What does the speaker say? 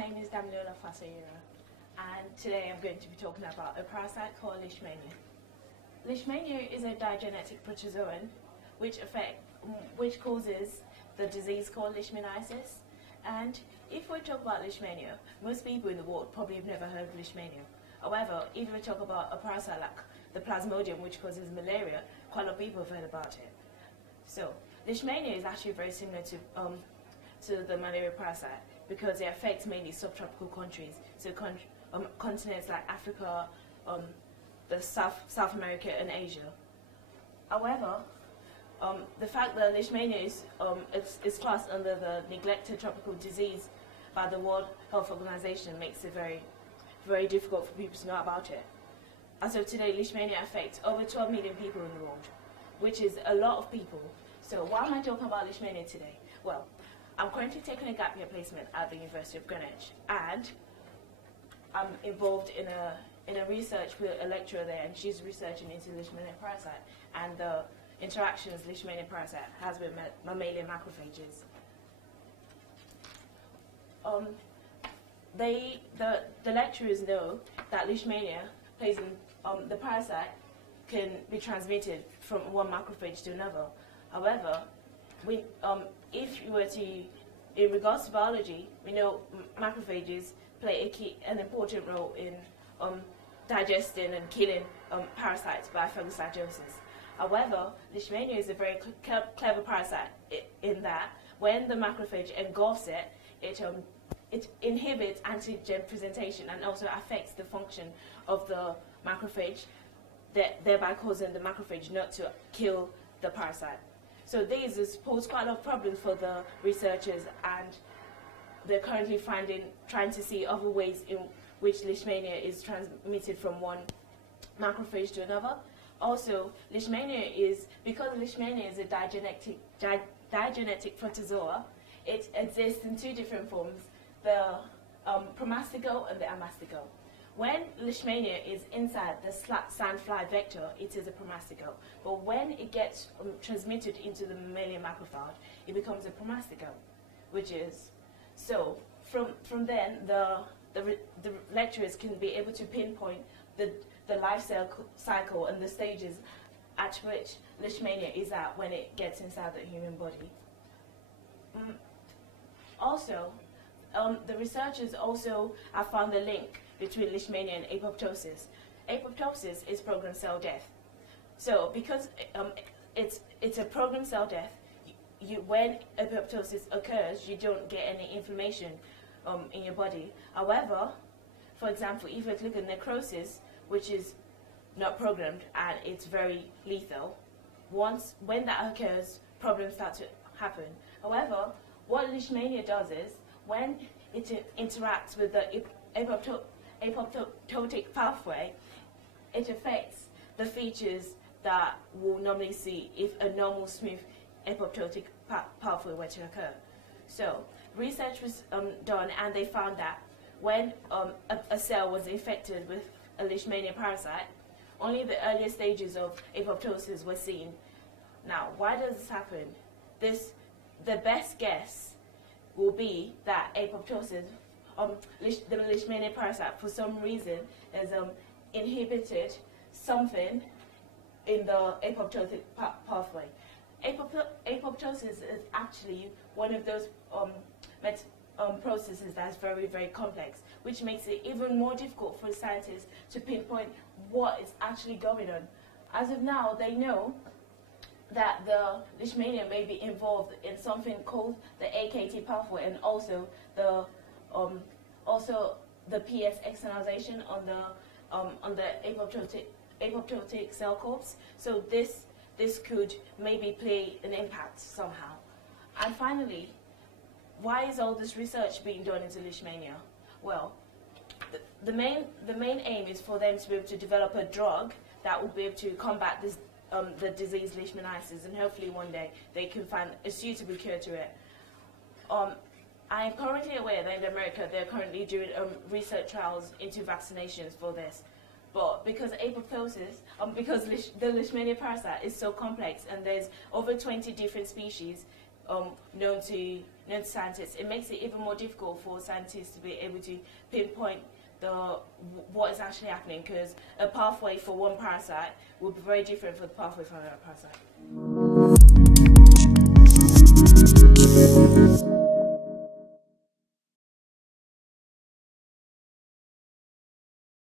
name is Oluwadamilola Fasoyiro, and today I'm going to be talking about a parasite called Leishmania. Leishmania is a digenetic protozoan which causes the disease called Leishmaniasis. And if we talk about Leishmania, most people in the world probably have never heard of Leishmania. However, if we talk about a parasite like the Plasmodium, which causes malaria, quite a lot of people have heard about it. So, Leishmania is actually very similar to the malaria parasite because it affects mainly subtropical countries, so continents like Africa, the South America and Asia. However, the fact that Leishmania is classed under the neglected tropical disease by the World Health Organization makes it very, very difficult for people to know about it. As of today, Leishmania affects over 12 million people in the world, which is a lot of people. So why am I talking about Leishmania today? Well, I'm currently taking a gap year placement at the University of Greenwich, and I'm involved in a research with a lecturer there, and she's researching into Leishmania parasite and the interactions Leishmania parasite has with mammalian macrophages. The lecturers know that Leishmania the parasite can be transmitted from one macrophage to another. However, if you were to, in regards to biology, we know macrophages play an important role in digesting and killing parasites by phagocytosis. However, Leishmania is a very clever parasite in that when the macrophage engulfs it, it inhibits antigen presentation and also affects the function of the macrophage, thereby causing the macrophage not to kill the parasite. So these pose quite a lot of problems for the researchers, and they're currently trying to see other ways in which Leishmania is transmitted from one macrophage to another. Also, because Leishmania is a digenetic protozoa, it exists in two different forms, the promastigo and the amastigo. When Leishmania is inside the sandfly vector, it is a promastigo. But when it gets transmitted into the mammalian macrophage, it becomes a promastigo, which is so. From then, the lecturers can be able to pinpoint the life cycle and the stages at which Leishmania is at when it gets inside the human body. Also, the researchers also have found the link between Leishmania and apoptosis. Apoptosis is programmed cell death. So because it's a programmed cell death, when apoptosis occurs, you don't get any inflammation in your body. However, for example, if you look at necrosis, which is not programmed and it's very lethal, when that occurs, problems start to happen. However, what Leishmania does is, when it interacts with the apoptotic pathway, it affects the features that we'll normally see if a normal smooth apoptotic pathway were to occur. So research was done, and they found that when a cell was infected with a Leishmania parasite, only the earlier stages of apoptosis were seen. Now, why does this happen? The best guess will be that apoptosis, the Leishmania parasite, for some reason, has inhibited something in the apoptotic pathway. Apoptosis is actually one of those processes that's very, very complex, which makes it even more difficult for scientists to pinpoint what is actually going on. As of now, they know that the Leishmania may be involved in something called the AKT pathway, and also the PS externalization on the apoptotic cell corpus. So this could maybe play an impact somehow. And finally, why is all this research being done into Leishmania? Well, the main aim is for them to be able to develop a drug that will be able to combat the disease Leishmaniasis, and hopefully one day they can find a suitable cure to it. I am currently aware that in America they're currently doing research trials into vaccinations for this. But because apoptosis, because the Leishmania parasite is so complex and there's over 20 different species, known to scientists, it makes it even more difficult for scientists to be able to pinpoint what is actually happening, because a pathway for one parasite will be very different for the pathway for another parasite.